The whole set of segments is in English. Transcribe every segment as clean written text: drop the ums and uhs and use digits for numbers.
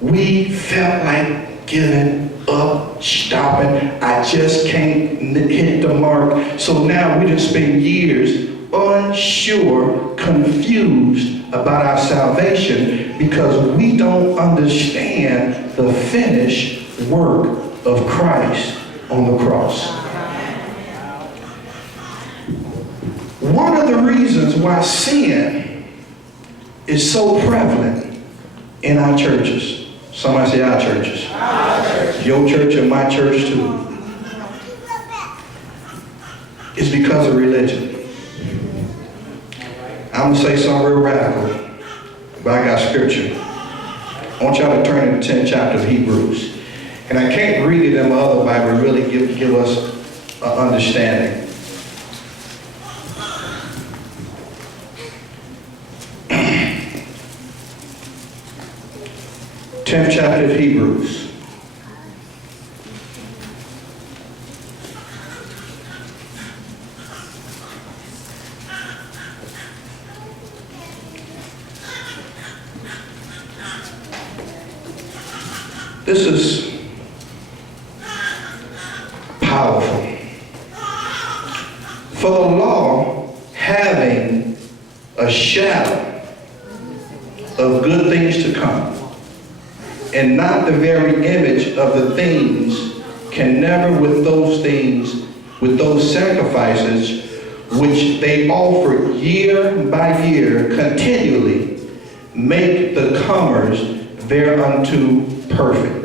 we felt like giving up, stopping. I just can't hit the mark. So now we just spend years unsure, confused about our salvation because we don't understand the finished work of Christ on the cross. One of the reasons why sin is so prevalent in our churches, somebody say our churches, your church and my church too, is because of religion. I'm going to say something real radical, but I got scripture. I want y'all to turn to the 10th chapter of Hebrews. And I can't read it in my other Bible to really give us an understanding. 10th chapter of Hebrews. This is powerful. For the law, having a shadow of good things to come, and not the very image of the things, can never with those things, with those sacrifices which they offer year by year continually, make the comers thereunto perfect.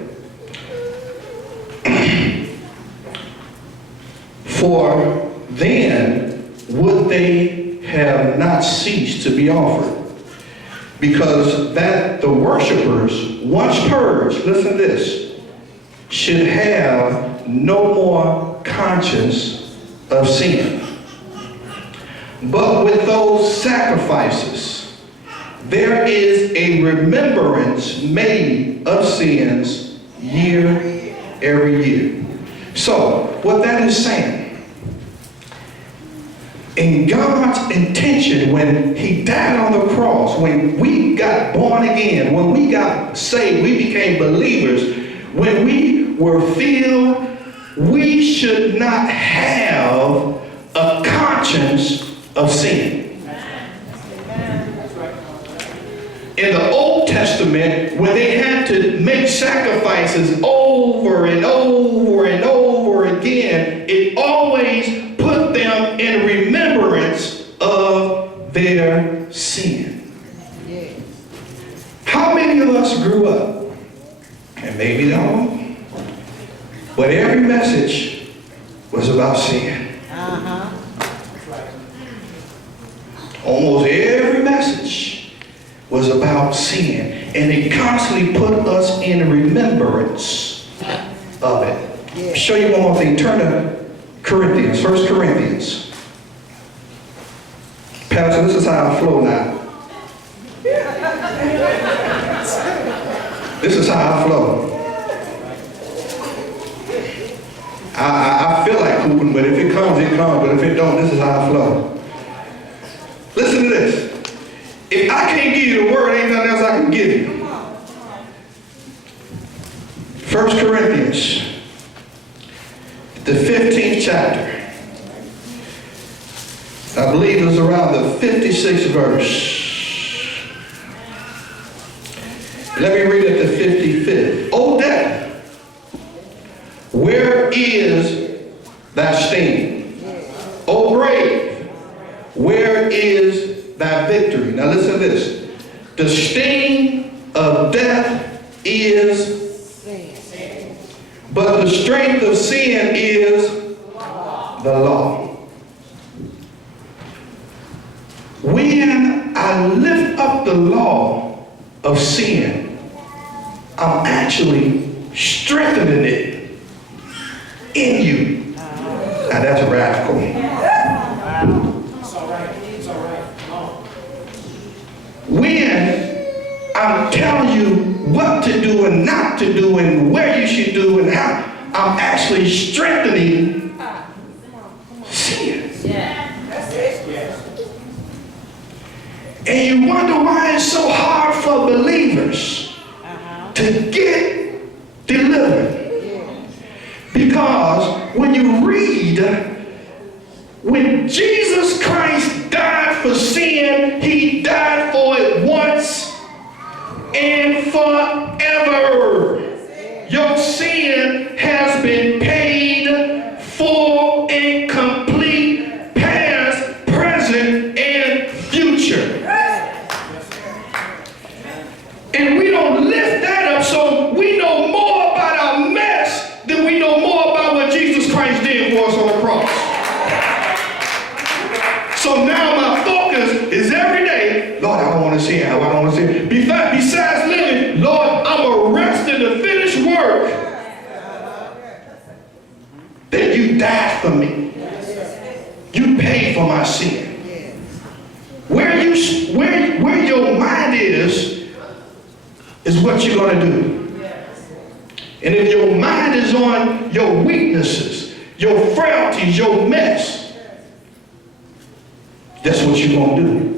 For then would they have not ceased to be offered, because that the worshipers, once purged, listen to this, should have no more conscience of sin. But with those sacrifices, there is a remembrance made of sins every year. So, what that is saying, in God's intention, when he died on the cross, when we got born again, when we got saved, we became believers, when we were filled, we should not have a conscience of sin. In the Old Testament, when they had to make sacrifices over and over and over again, it always put them in remembrance of their sin. How many of us grew up, and maybe don't, but every message was about sin? Almost every message was about sin, and it constantly put us in remembrance of it. I'll show you one more thing. Turn to Corinthians, 1 Corinthians. Pastor, this is how I flow now. This is how I flow. I feel like hooping, but if it comes, it comes. But if it don't, this is how I flow. Listen to this. If I can't give you the word, ain't nothing else I can give you. 1 Corinthians, the 15th chapter. I believe it's around the 56th verse. Let me read it the 55th. O death, where is thy sting? O grave, where is thy victory? Now listen to this. The sting of death is sin, but the strength of sin is the law. When I lift up the law of sin, I'm actually strengthening it in you. Now that's radical. It's all right. It's all right. When I'm telling you what to do and not to do and where you should do and how, I'm actually strengthening sin. That's it. Yes. And you wonder why it's so hard for believers to get delivered. Because when you read, when Jesus Christ died for sin, he died for it once and forever. Your sin has been paid full and complete, past, present, and future. And we don't lift that up, so we know more about our mess than we know more about what Jesus Christ did for us on the cross. So now my focus is every day, Lord, I don't want to sin. I don't want to sin. Besides living, Lord, I'm arrested to finish work that you died for me. You paid for my sin. Where your mind is what you're going to do. And if your mind is on your weaknesses, your frailties, your mess, that's what you're going to do.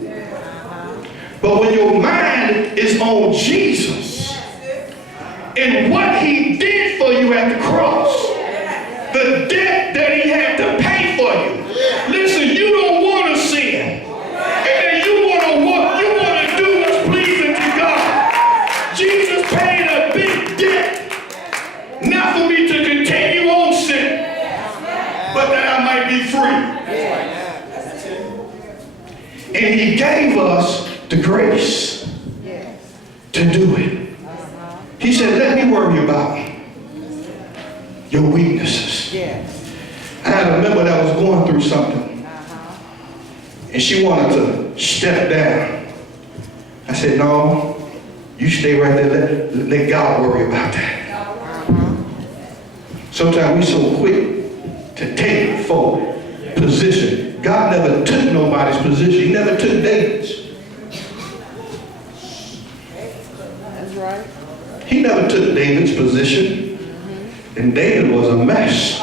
But when your mind is on Jesus and what he did for you at the cross, the debt that he had to pay for you. Listen, you don't want to sin. And you want to do what's pleasing to God. Jesus paid a big debt, not for me to continue on sin, but that I might be free. And he gave us the grace to do it. He said, let me worry about your weaknesses. I had a member that was going through something, and she wanted to step down. I said, no, you stay right there. Let God worry about that. Sometimes we're so quick to take for position. God never took nobody's position. He never took David's. That's right. He never took David's position. And David was a mess.